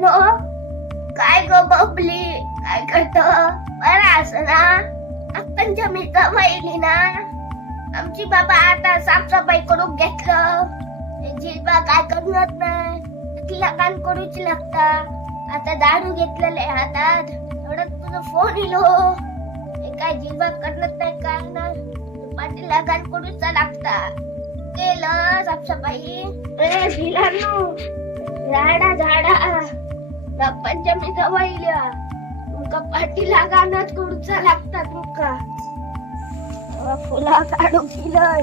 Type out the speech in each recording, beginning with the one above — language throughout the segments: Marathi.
नो काय ग बबली, काय करतो? बरा असं ना? पंचमी जवळ ना, आमची बाबा आता साफसफाई करून घेतलं. जिल्बा काय करणार नाही, तिला कान करूच लागता. आता दारू घेतलेले हातात, एवढं तुझा फोन इलो. हे काय जिल्बा करणार नाही काय ना, पाटीला कान करूच लागता. केलं साफसफाई रे भिलानो, झाडा झाडा पंचमी जवळ तुमका पाटीला गाणंच करूचा लागता. तुमका फुला काढू केलंय,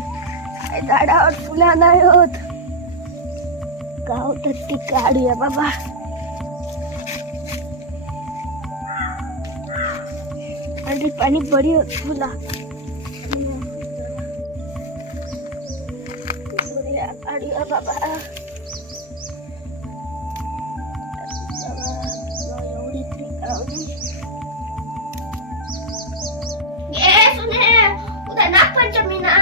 झाडावर फुला नाही होत, गावतात ती काढूया बाबा. पाणी पाणी बरी होत फुला काढूया बाबा. एवढी उद्या नागपंचमी ना,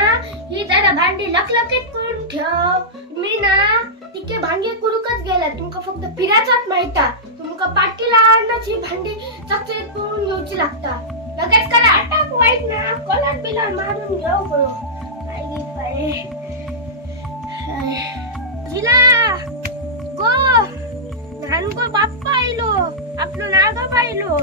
ही जरा भांडी लकलकीत करून ठेव. मी ना तिके भांडी कुरुकच गेला, तुमका फक्त फिरायचाच माहिता. तुमका पाटीला आणण्याची ही भांडी चकचकीत करून घेऊची लागता. लगेच करा, अटक वाईट ना, कलर बिलर मारून घेऊ बरो. काय जिला गो नान गो बाप्पा आयलो, आपलं नाग पाहिलो.